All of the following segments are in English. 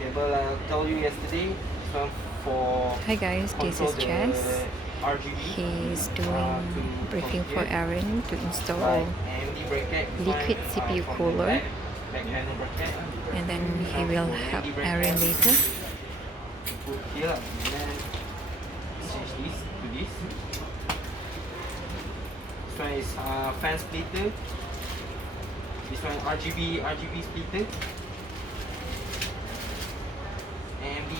cable I told you yesterday. This one for Hi guys, this is control the Jess. RGB. He's doing briefing for Aaron to install AMD bracket. liquid CPU cooler, Back panel bracket. and then he will help Aaron later. Put here and then change this to this. This one is fan splitter. This one RGB splitter. AMD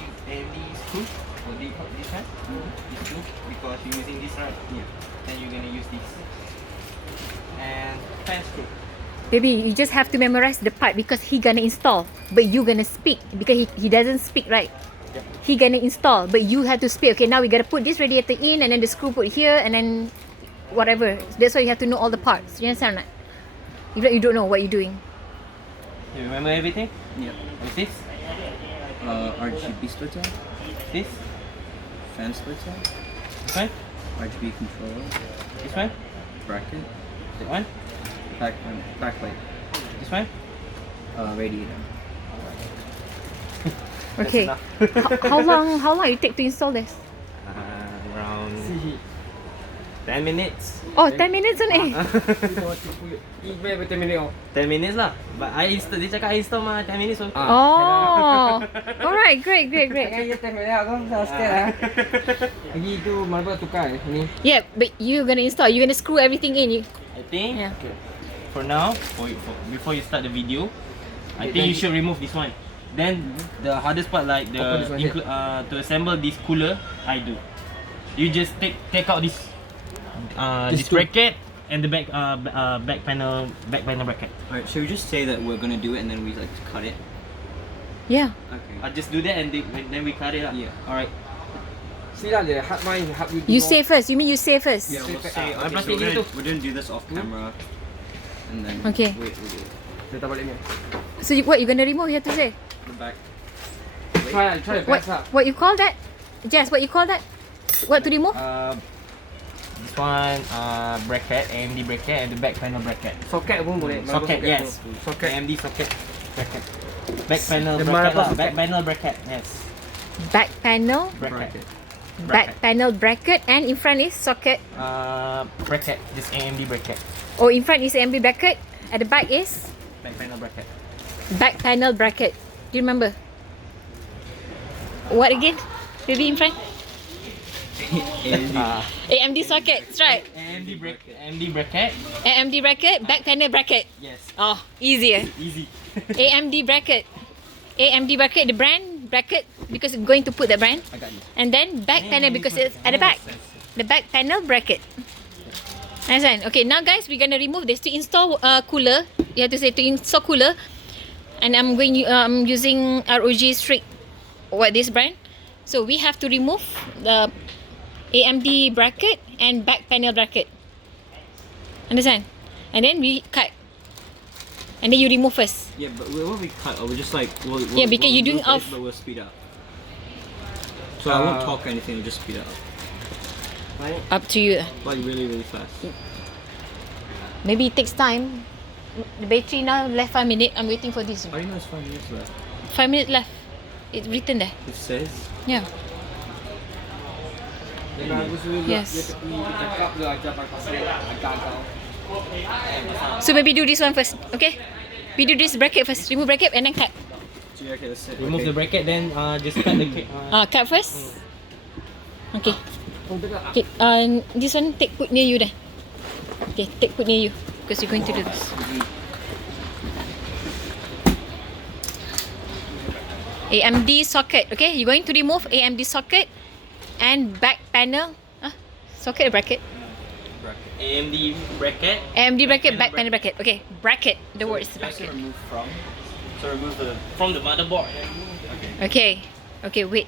screw. For this one, this screw, because you're using this right here. Then you're gonna use this. And fan screw. Baby, you just have to memorize the part because he gonna install, but you gonna speak because he doesn't speak, right? Yep. He gonna install, but you have to speak. Okay, now we gotta put this radiator in, and then the screw put here, and then whatever. That's why you have to know all the parts. You understand or not? If not, you don't know what you're doing. You remember everything? Yep. What's this? RGB splitter, This? fan splitter, This one? RGB controller, This one? bracket, That one? backlight, This one? radiator. Okay. enough. How long you take to install this? Around 10 minutes. Oh, 10 minutes only. 10 minutes lah. But I install, dia cakap I install mah 10 minutes only. Oh, alright, great. Lagi tu mana tukar ni. Yeah, but you're gonna install. You're gonna screw everything in. I think Yeah. for now, before you start the video, I think you should remove this one. Then the hardest part, like Open this one to assemble this cooler, I do. You just take out this This bracket and the back panel bracket. Alright, should we just say that we're gonna do it and then we like cut it? Yeah. Okay. I just do that and then we cut it up. Yeah. Alright. See lah, dia help you. You say first. You mean you say first? Yeah, we'll Say- say. ah, Okay, plastic so dito. we're gonna do this off camera, and then Okay. wait, we'll do it. Dia tak balik ni. So what you gonna remove? You have to say. The back. Try your What best lah. what you call that? Jess, what you call that? What to remove? This one bracket, AMD bracket, and the back panel bracket. Socket pun boleh. Socket, yes. tu. Socket. AMD socket bracket. Back panel Dia bracket mana lah. socket? Back panel bracket, yes. Back panel, Bracket. back panel bracket, and in front is socket. Bracket. This AMD bracket. Oh, in front is AMD bracket. At the back is Back panel bracket. back panel bracket. Do you remember? What again? Really in front? AMD socket, that's right. AMD bracket. AMD bracket. AMD bracket, back panel bracket. Yes. Oh, easier. Easy. AMD bracket. AMD bracket, the brand bracket because it's going to put the brand. I got you. And then back panel because it's at the back. The back panel bracket. Understand? Okay, now guys, we're gonna remove this to install cooler. You have to say to install cooler, and I'm using ROG Strict. What this brand? So we have to remove the AMD bracket and back panel bracket. Understand? And then we cut. And then you remove first. Yeah, but when we cut, we're just like Yeah, because you're doing remove off- it, but we'll speed up. So I won't talk or anything. We'll just speed up, Up to you. like really fast. Maybe it takes time. The battery now left 5 minutes. I'm waiting for this. Oh, you know it's 5 minutes left. 5 minutes left. It's written there. It says. Yeah. Dia bagus dulu. Yes. Dia cakap dia ajar pasal ajar kau. So maybe do this one first, okay? We do this bracket first. Remove bracket and then cut. Yeah, okay, let's say. Remove the bracket, then just cut the cake. Cut first. Okay. Oh, dekat. Okay. This one take put near you there. Okay, take put near you because you're going to do this. AMD socket. Okay, you're going to remove AMD socket and back panel. Socket or bracket? AMD bracket. AMD bracket, back panel bracket. Okay, bracket. The word is You guys bracket. can remove from the motherboard. Okay. Okay, wait.